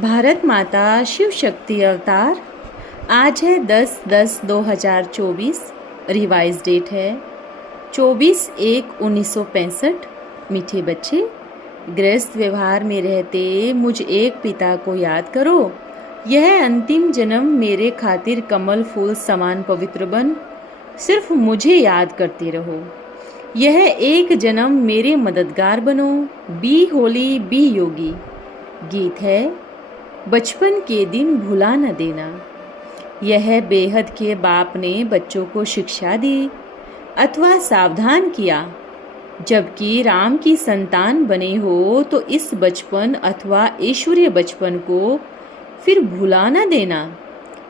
भारत माता शिव शक्ति अवतार। आज है 10/10/2024। रिवाइज डेट है 24/1/1965। मीठे बच्चे, गृहस्थ व्यवहार में रहते मुझ एक पिता को याद करो। यह अंतिम जन्म मेरे खातिर कमल फूल समान पवित्र बन सिर्फ मुझे याद करते रहो। यह एक जन्म मेरे मददगार बनो। बी होली बी योगी। गीत है बचपन के दिन भुला न देना। यह बेहद के बाप ने बच्चों को शिक्षा दी अथवा सावधान किया। जबकि राम की संतान बने हो तो इस बचपन अथवा ऐश्वर्य बचपन को फिर भुला न देना।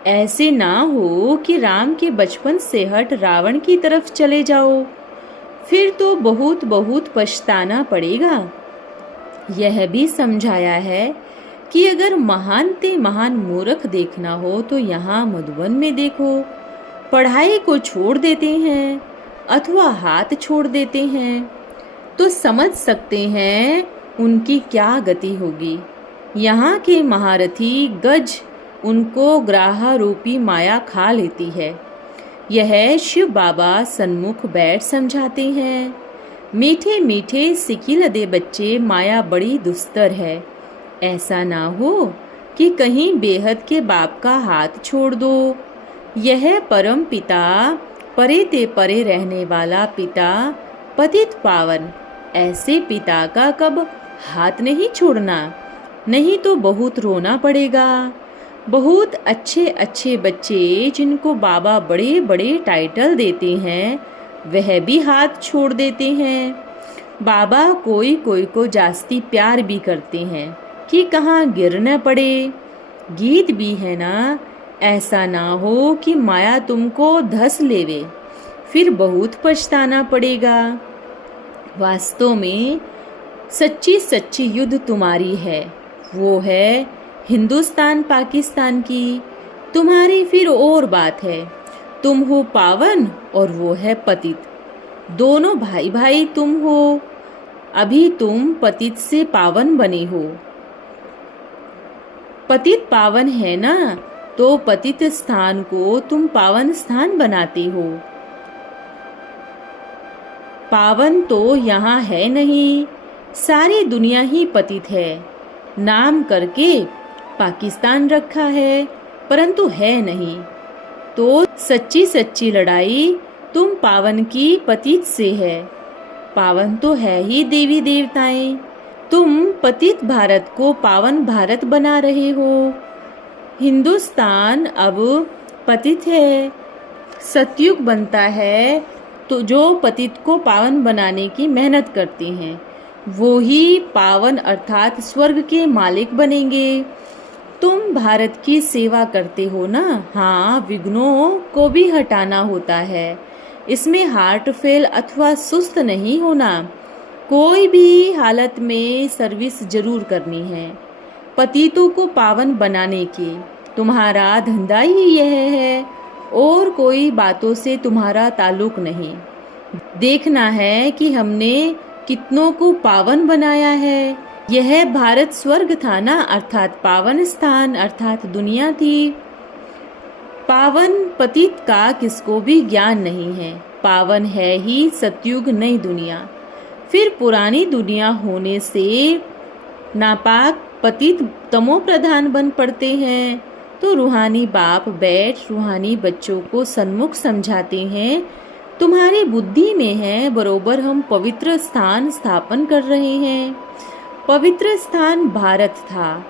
ऐसे ना हो कि राम के बचपन से हट रावण की तरफ चले जाओ, फिर तो बहुत बहुत पछताना पड़ेगा। यह भी समझाया है कि अगर महान ते महान मूर्ख देखना हो तो यहाँ मधुबन में देखो। पढ़ाई को छोड़ देते हैं अथवा हाथ छोड़ देते हैं तो समझ सकते हैं उनकी क्या गति होगी। यहाँ के महारथी गज उनको ग्राह रूपी माया खा लेती है। यह शिव बाबा सन्मुख बैठ समझाते हैं। मीठे मीठे सिकिलदे बच्चे, माया बड़ी दुस्तर है। ऐसा ना हो कि कहीं बेहद के बाप का हाथ छोड़ दो। यह परम पिता, परे ते परे रहने वाला पिता, पतित पावन, ऐसे पिता का कब हाथ नहीं छोड़ना, नहीं तो बहुत रोना पड़ेगा। बहुत अच्छे अच्छे बच्चे जिनको बाबा बड़े बड़े टाइटल देते हैं वह भी हाथ छोड़ देते हैं। बाबा कोई कोई को जास्ती प्यार भी करते हैं कि कहाँ गिर न पड़े। गीत भी है ना, ऐसा ना हो कि माया तुमको धस लेवे, फिर बहुत पछताना पड़ेगा। वास्तव में सच्ची सच्ची युद्ध तुम्हारी है, वो है हिंदुस्तान पाकिस्तान की। तुम्हारी फिर और बात है, तुम हो पावन और वो है पतित। दोनों भाई भाई तुम हो। अभी तुम पतित से पावन बने हो। पतित पावन है ना, तो पतित स्थान को तुम पावन स्थान बनाते हो। पावन तो यहाँ है नहीं, सारी दुनिया ही पतित है। नाम करके पाकिस्तान रखा है परंतु है नहीं। तो सच्ची सच्ची लड़ाई तुम पावन की पतित से है। पावन तो है ही देवी देवताएं। तुम पतित भारत को पावन भारत बना रहे हो। हिंदुस्तान अब पतित है। सतयुग बनता है तो जो पतित को पावन बनाने की मेहनत करते हैं वो ही पावन अर्थात स्वर्ग के मालिक बनेंगे। तुम भारत की सेवा करते हो ना। हाँ, विघ्नों को भी हटाना होता है। इसमें हार्ट फेल अथवा सुस्त नहीं होना। कोई भी हालत में सर्विस जरूर करनी है। पतितों को पावन बनाने की तुम्हारा धंधा ही यह है, और कोई बातों से तुम्हारा ताल्लुक नहीं। देखना है कि हमने कितनों को पावन बनाया है। यह भारत स्वर्ग था ना, अर्थात पावन स्थान अर्थात दुनिया थी। पावन पतित का किसको भी ज्ञान नहीं है। पावन है ही सतयुग नई दुनिया। फिर पुरानी दुनिया होने से नापाक पतित तमो प्रधान बन पड़ते हैं। तो रूहानी बाप बैठ रूहानी बच्चों को सन्मुख समझाते हैं, तुम्हारी बुद्धि में है बरोबर हम पवित्र स्थान स्थापन कर रहे हैं। पवित्र स्थान भारत था,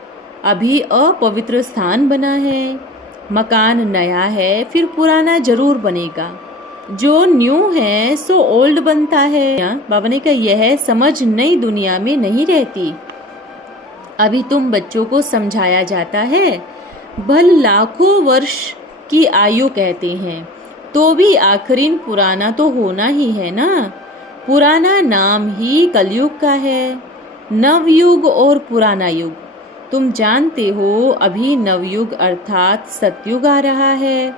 अभी अपवित्र स्थान बना है। मकान नया है फिर पुराना जरूर बनेगा। जो न्यू है सो ओल्ड बनता है। बाबा ने कहा यह समझ नई दुनिया में नहीं रहती। अभी तुम बच्चों को समझाया जाता है। भल लाखों वर्ष की आयु कहते हैं तो भी आखिरीन पुराना तो होना ही है ना। पुराना नाम ही कलयुग का है। नवयुग और पुराना युग तुम जानते हो। अभी नवयुग अर्थात सतयुग आ रहा है।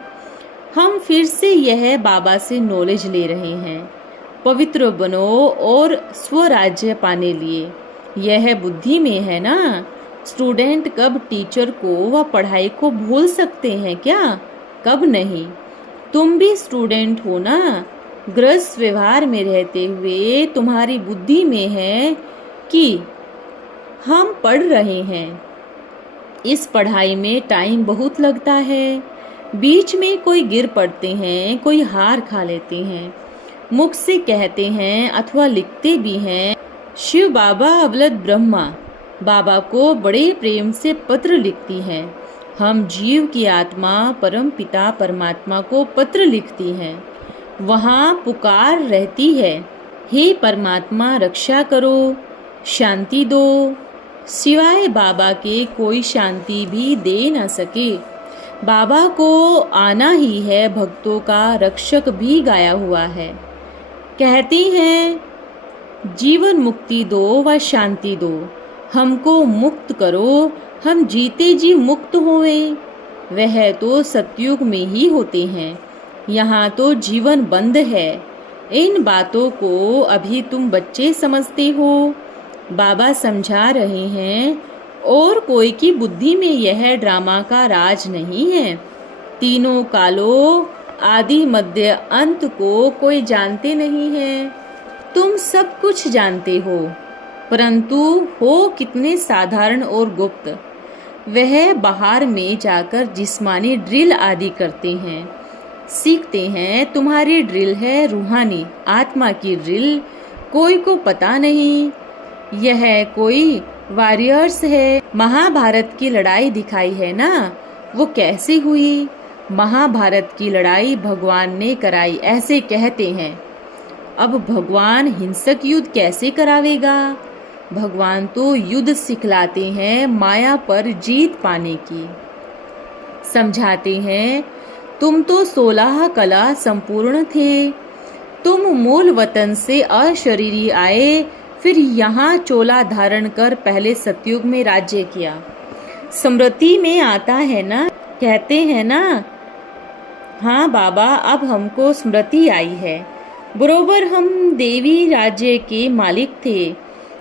हम फिर से यह बाबा से नॉलेज ले रहे हैं। पवित्र बनो और स्वराज्य पाने लिए। यह बुद्धि में है ना। स्टूडेंट कब टीचर को व पढ़ाई को भूल सकते हैं क्या? कब नहीं। तुम भी स्टूडेंट हो ना। गृहस्थ व्यवहार में रहते हुए तुम्हारी बुद्धि में है कि हम पढ़ रहे हैं। इस पढ़ाई में टाइम बहुत लगता है। बीच में कोई गिर पड़ते हैं, कोई हार खा लेते हैं, मुख से कहते हैं अथवा लिखते भी हैं। शिव बाबा अवलद ब्रह्मा बाबा को बड़े प्रेम से पत्र लिखती हैं। हम जीव की आत्मा परम पिता परमात्मा को पत्र लिखती हैं। वहाँ पुकार रहती है, हे परमात्मा रक्षा करो, शांति दो। सिवाय बाबा के कोई शांति भी दे न सके। बाबा को आना ही है भक्तों का रक्षक भी गाया हुआ है। कहती हैं जीवन मुक्ति दो व शांति दो, हमको मुक्त करो, हम जीते जी मुक्त होएं। वह तो सतयुग में ही होते हैं, यहाँ तो जीवन बंद है। इन बातों को अभी तुम बच्चे समझते हो। बाबा समझा रहे हैं और कोई की बुद्धि में यह ड्रामा का राज नहीं है। तीनों कालों आदि मध्य अंत को कोई जानते नहीं है। तुम सब कुछ जानते हो, परंतु हो कितने साधारण और गुप्त। वह बाहर में जाकर जिस्मानी ड्रिल आदि करते हैं, सीखते हैं। तुम्हारी ड्रिल है रूहानी आत्मा की ड्रिल, कोई को पता नहीं। यह कोई वॉरियर्स है। महाभारत की लड़ाई दिखाई है ना, वो कैसे हुई? महाभारत की लड़ाई भगवान ने कराई ऐसे कहते हैं। अब भगवान हिंसक युद्ध कैसे करावेगा? भगवान तो युद्ध सिखलाते हैं माया पर जीत पाने की। समझाते हैं तुम तो 16 कला संपूर्ण थे। तुम मूल वतन से अशरीरी आए, फिर यहाँ चोला धारण कर पहले सतयुग में राज्य किया। स्मृति में आता है ना, कहते हैं ना, हाँ बाबा अब हमको स्मृति आई है। बरोबर हम देवी राज्य के मालिक थे,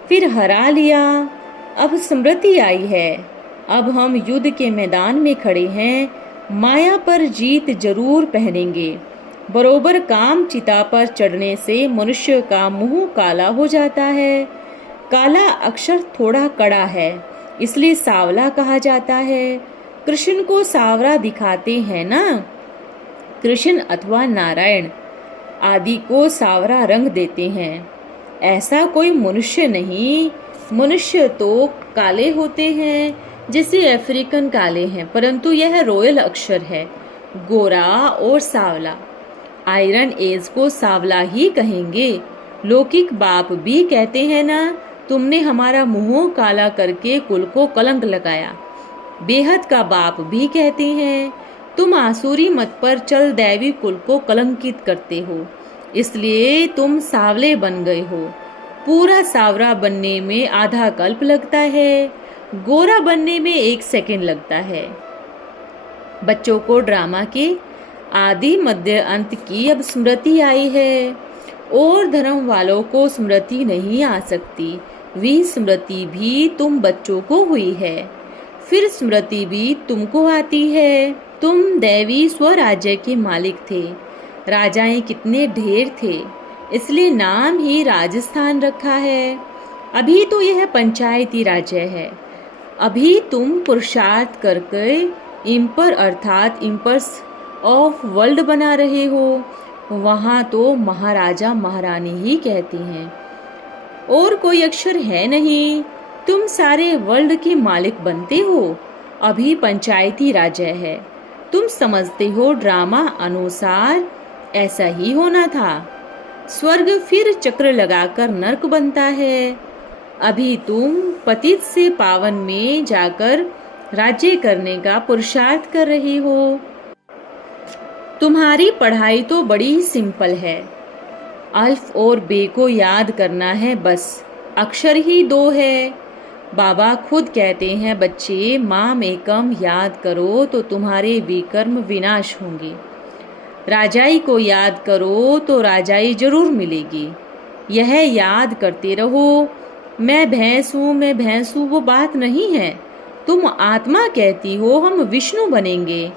फिर हरा लिया, अब स्मृति आई है। अब हम युद्ध के मैदान में खड़े हैं, माया पर जीत जरूर पहनेंगे। बरोबर काम चिता पर चढ़ने से मनुष्य का मुंह काला हो जाता है। काला अक्षर थोड़ा कड़ा है, इसलिए सावला कहा जाता है। कृष्ण को सावरा दिखाते हैं ना। कृष्ण अथवा नारायण आदि को सावरा रंग देते हैं। ऐसा कोई मनुष्य नहीं। मनुष्य तो काले होते हैं, जैसे अफ्रीकन काले हैं, परंतु यह रॉयल अक्षर है, गोरा और सावला। आयरन एज को सावला ही कहेंगे। लौकिक बाप भी कहते हैं ना, तुमने हमारा मुंह काला करके कुल को कलंक लगाया। बेहद का बाप भी कहते हैं, तुम आसुरी मत पर चल दैवी कुल को कलंकित करते हो, इसलिए तुम सावले बन गए हो। पूरा सावरा बनने में आधा कल्प लगता है, गोरा बनने में 1 सेकंड लगता है। बच्चों को ड्रामा के आदि मध्य अंत की अब स्मृति आई है, और धर्म वालों को स्मृति नहीं आ सकती। वी स्मृति भी तुम बच्चों को हुई है, फिर स्मृति भी तुमको आती है। तुम दैवी स्वराज्य के मालिक थे। राजाएं कितने ढेर थे, इसलिए नाम ही राजस्थान रखा है। अभी तो यह पंचायती राज्य है। अभी तुम पुरुषार्थ करके इम्पर अर्थात इम्पर्स ऑफ वर्ल्ड बना रहे हो। वहाँ तो महाराजा महारानी ही कहती हैं, और कोई अक्षर है नहीं। तुम सारे वर्ल्ड के मालिक बनते हो। अभी पंचायती राज्य है। तुम समझते हो ड्रामा अनुसार ऐसा ही होना था। स्वर्ग फिर चक्र लगाकर नरक बनता है। अभी तुम पतित से पावन में जाकर राज्य करने का पुरुषार्थ कर रहे हो। तुम्हारी पढ़ाई तो बड़ी सिंपल है। अल्फ और बे को याद करना है, बस अक्षर ही 2 है। बाबा खुद कहते हैं, बच्चे माम एकम याद करो तो तुम्हारे विकर्म विनाश होंगे। राजाई को याद करो तो राजाई जरूर मिलेगी। यह याद करते रहो, मैं भैंस हूँ, वो बात नहीं है। तुम आत्मा कहती हो हम विष्णु बनेंगे,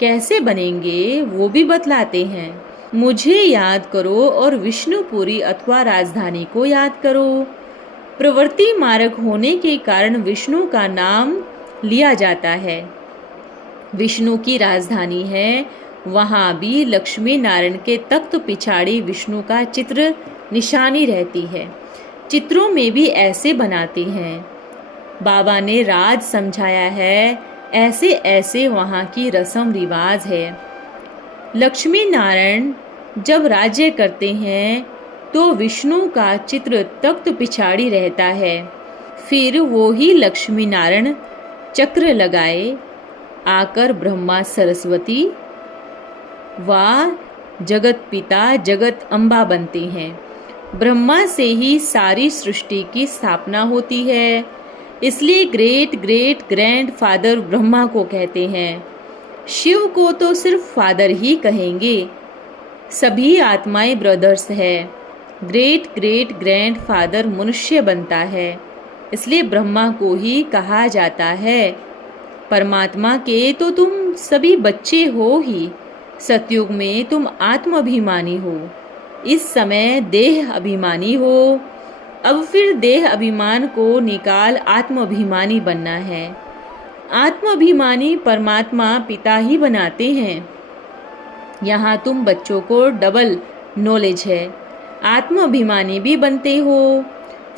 कैसे बनेंगे वो भी बतलाते हैं। मुझे याद करो और विष्णुपुरी अथवा राजधानी को याद करो। प्रवृत्ति मार्ग होने के कारण विष्णु का नाम लिया जाता है। विष्णु की राजधानी है, वहाँ भी लक्ष्मी नारायण के तख्त पिछाड़ी विष्णु का चित्र निशानी रहती है। चित्रों में भी ऐसे बनाते हैं। बाबा ने राज समझाया है, ऐसे ऐसे वहाँ की रस्म रिवाज है। लक्ष्मी नारायण जब राज्य करते हैं तो विष्णु का चित्र तख्त पिछाड़ी रहता है। फिर वो ही लक्ष्मी नारायण चक्र लगाए आकर ब्रह्मा सरस्वती व जगत पिता जगत अम्बा बनते हैं। ब्रह्मा से ही सारी सृष्टि की स्थापना होती है, इसलिए great great grand father Brahma को कहते हैं। शिव को तो सिर्फ फादर ही कहेंगे। सभी आत्माएं ब्रदर्स है। ग्रेट ग्रेट ग्रैंड फादर मनुष्य बनता है, इसलिए ब्रह्मा को ही कहा जाता है। परमात्मा के तो तुम सभी बच्चे हो ही। सतयुग में तुम आत्माभिमानी हो, इस समय देह अभिमानी हो। अब फिर देह अभिमान को निकाल आत्माभिमानी बनना है। आत्माभिमानी परमात्मा पिता ही बनाते हैं। यहाँ तुम बच्चों को डबल नॉलेज है। आत्माभिमानी भी बनते हो,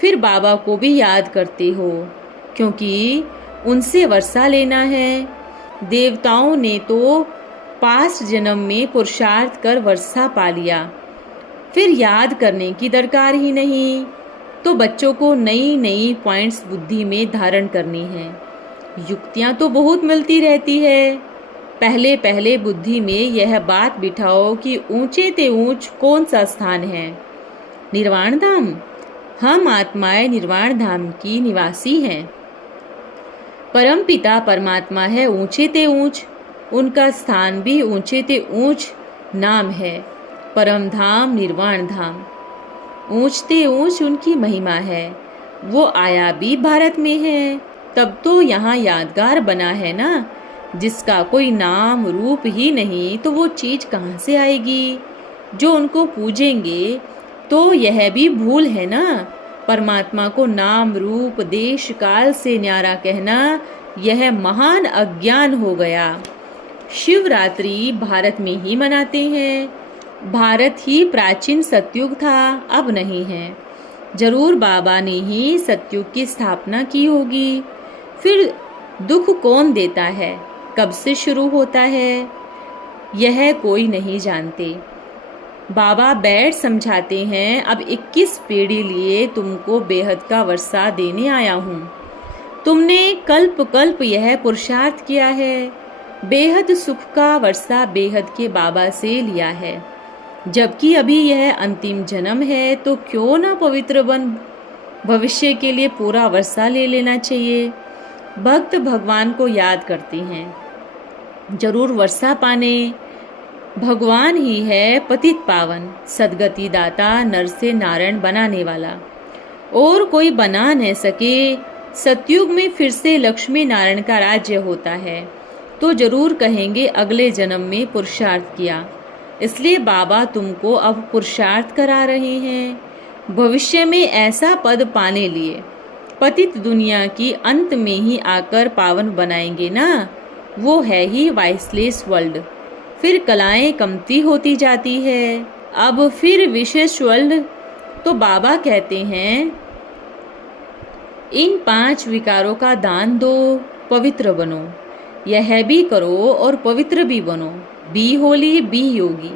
फिर बाबा को भी याद करते हो, क्योंकि उनसे वर्षा लेना है। देवताओं ने तो पास्ट जन्म में पुरुषार्थ कर वर्षा पा लिया, फिर याद करने की दरकार ही नहीं। तो बच्चों को नई नई पॉइंट्स बुद्धि में धारण करनी है। युक्तियाँ तो बहुत मिलती रहती है। पहले पहले बुद्धि में यह बात बिठाओ कि ऊंचे ते ऊंच कौन सा स्थान है। निर्वाण धाम। हम आत्माएं निर्वाण धाम की निवासी हैं। परम पिता परमात्मा है ऊंचे ते ऊंच, उनका स्थान भी ऊंचे ते ऊंच नाम है। परम धाम निर्वाण धाम, ऊंच ते ऊंच उनकी महिमा है। वो आया भी भारत में है, तब तो यहाँ यादगार बना है ना। जिसका कोई नाम रूप ही नहीं तो वो चीज कहाँ से आएगी। जो उनको पूजेंगे तो यह भी भूल है ना। परमात्मा को नाम रूप देश काल से न्यारा कहना यह महान अज्ञान हो गया। शिवरात्रि भारत में ही मनाते हैं। भारत ही प्राचीन सतयुग था, अब नहीं है। जरूर बाबा ने ही सतयुग की स्थापना की होगी। फिर दुख कौन देता है, कब से शुरू होता है, यह कोई नहीं जानते। बाबा बैठ समझाते हैं, अब 21 पीढ़ी लिए तुमको बेहद का वर्षा देने आया हूँ। तुमने कल्प कल्प यह पुरुषार्थ किया है। बेहद सुख का वर्षा बेहद के बाबा से लिया है। जबकि अभी यह अंतिम जन्म है, तो क्यों ना पवित्र बन भविष्य के लिए पूरा वर्षा ले लेना चाहिए। भक्त भगवान को याद करते हैं, जरूर वर्षा पाने। भगवान ही है पतित पावन, सदगति दाता, नर से नारायण बनाने वाला। और कोई बना न सके। सतयुग में फिर से लक्ष्मी नारायण का राज्य होता है, तो जरूर कहेंगे अगले जन्म में पुरुषार्थ किया। इसलिए बाबा तुमको अब पुरुषार्थ करा रहे हैं। भविष्य में ऐसा पद पाने लिए पतित दुनिया की अंत में ही आकर पावन बनाएंगे ना। वो है ही वाइसलेस वर्ल्ड। फिर कलाएं कमती होती जाती है। अब फिर विशेष वर्ल्ड। तो बाबा कहते हैं, इन 5 विकारों का दान दो, पवित्र बनो। यह भी करो और पवित्र भी बनो। बी होली बी योगी।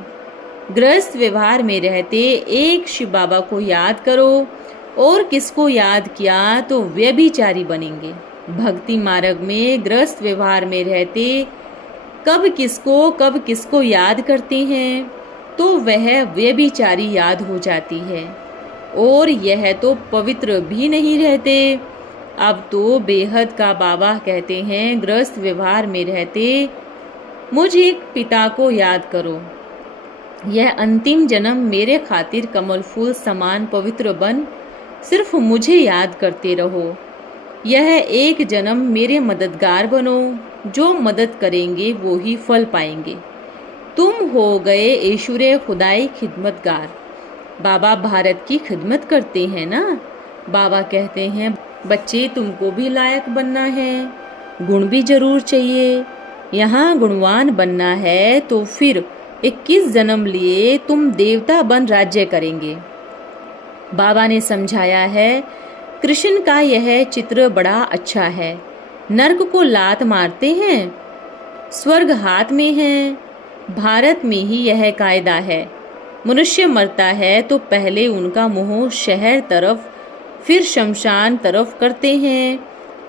गृहस्थ व्यवहार में रहते एक शिव बाबा को याद करो, और किसको याद किया तो व्यभिचारी बनेंगे। भक्ति मार्ग में गृहस्थ व्यवहार में रहते कब किसको याद करते हैं, तो वह व्यभिचारी याद हो जाती है। और यह तो पवित्र भी नहीं रहते। अब तो बेहद का बाबा कहते हैं, गृहस्थ व्यवहार में रहते मुझ एक पिता को याद करो। यह अंतिम जन्म मेरे खातिर कमल फूल समान पवित्र बन सिर्फ मुझे याद करते रहो। यह एक जन्म मेरे मददगार बनो, जो मदद करेंगे वो ही फल पाएंगे। तुम हो गए ऐश्वर्य खुदाई खिदमतगार। बाबा भारत की खिदमत करते हैं ना। बाबा कहते हैं बच्चे तुमको भी लायक बनना है, गुण भी जरूर चाहिए। यहाँ गुणवान बनना है तो फिर 21 जन्म लिए तुम देवता बन राज्य करेंगे। बाबा ने समझाया है कृष्ण का यह चित्र बड़ा अच्छा है। नर्क को लात मारते हैं, स्वर्ग हाथ में है। भारत में ही यह कायदा है। मनुष्य मरता है तो पहले उनका मुंह शहर तरफ फिर शमशान तरफ करते हैं,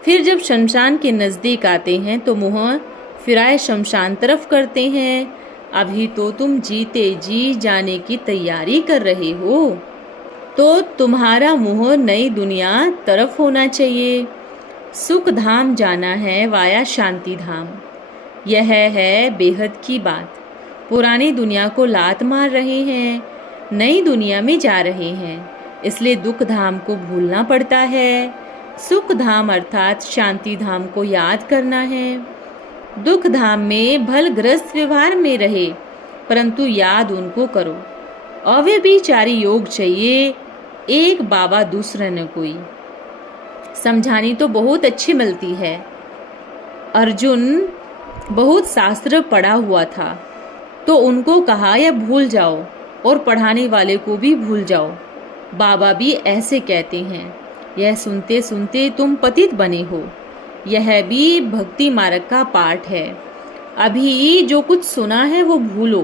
फिर जब शमशान के नज़दीक आते हैं तो मुंह फिराए शमशान तरफ करते हैं। अभी तो तुम जीते जी जाने की तैयारी कर रहे हो, तो तुम्हारा मुंह नई दुनिया तरफ होना चाहिए। सुख धाम जाना है वाया शांति धाम। यह है बेहद की बात। पुरानी दुनिया को लात मार रहे हैं, नई दुनिया में जा रहे हैं, इसलिए दुख धाम को भूलना पड़ता है। सुख धाम अर्थात शांति धाम को याद करना है। दुख धाम में भलग्रस्त व्यवहार में रहे, परंतु याद उनको करो। अव्यभिचारी योग चाहिए, एक बाबा दूसरा न कोई। समझानी तो बहुत अच्छी मिलती है। अर्जुन बहुत शास्त्र पढ़ा हुआ था, तो उनको कहा यह भूल जाओ और पढ़ाने वाले को भी भूल जाओ। बाबा भी ऐसे कहते हैं, यह सुनते सुनते तुम पतित बने हो। यह भी भक्ति मार्ग का पाठ है। अभी जो कुछ सुना है वो भूलो,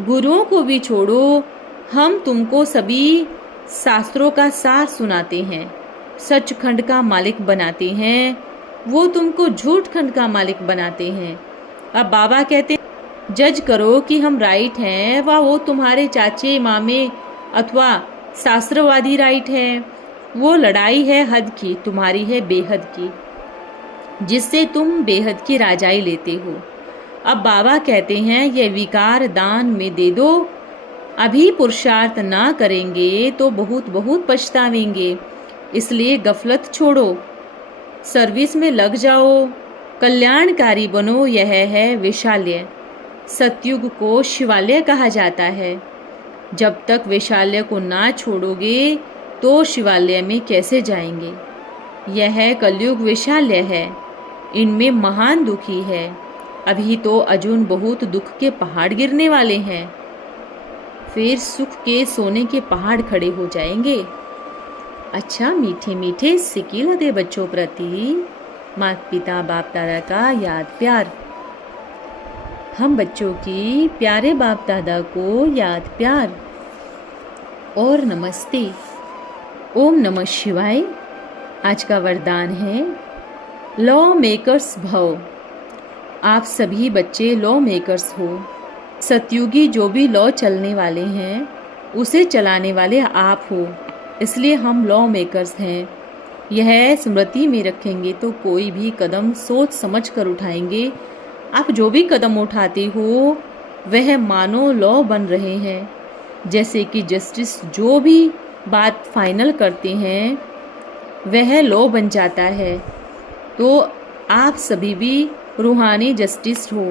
गुरुओं को भी छोड़ो। हम तुमको सभी शास्त्रों का सार सुनाते हैं, सचखंड का मालिक बनाते हैं, वो तुमको झूठ खंड का मालिक बनाते हैं। अब बाबा कहते जज करो कि हम राइट हैं व वो तुम्हारे चाचे मामे अथवा शास्त्रवादी राइट है। वो लड़ाई है हद की, तुम्हारी है बेहद की, जिससे तुम बेहद की राजाई लेते हो। अब बाबा कहते हैं यह विकार दान में दे दो। अभी पुरुषार्थ ना करेंगे तो बहुत बहुत पछतावेंगे, इसलिए गफलत छोड़ो, सर्विस में लग जाओ, कल्याणकारी बनो। यह है वैशाल्य। सतयुग को शिवालय कहा जाता है। जब तक वैशाल्य को ना छोड़ोगे तो शिवालय में कैसे जाएंगे। यह कलयुग वैशाल्य है, इनमें महान दुखी है। अभी तो अर्जुन बहुत दुख के पहाड़ गिरने वाले हैं, फिर सुख के सोने के पहाड़ खड़े हो जाएंगे। अच्छा, मीठे मीठे सिकिल दे बच्चों प्रति माता पिता बाप दादा का याद प्यार। हम बच्चों की प्यारे बाप दादा को याद प्यार और नमस्ते। ओम नमः शिवाय। आज का वरदान है लॉ मेकर्स भव। आप सभी बच्चे लॉ मेकर्स हो। सतयुगी जो भी लॉ चलने वाले हैं उसे चलाने वाले आप हो, इसलिए हम लॉ मेकर्स हैं। यह स्मृति में रखेंगे तो कोई भी कदम सोच समझ कर उठाएंगे। आप जो भी कदम उठाते हो वह मानो लॉ बन रहे हैं। जैसे कि जस्टिस जो भी बात फाइनल करते हैं वह लॉ बन जाता है। तो आप सभी भी रूहानी जस्टिस हो।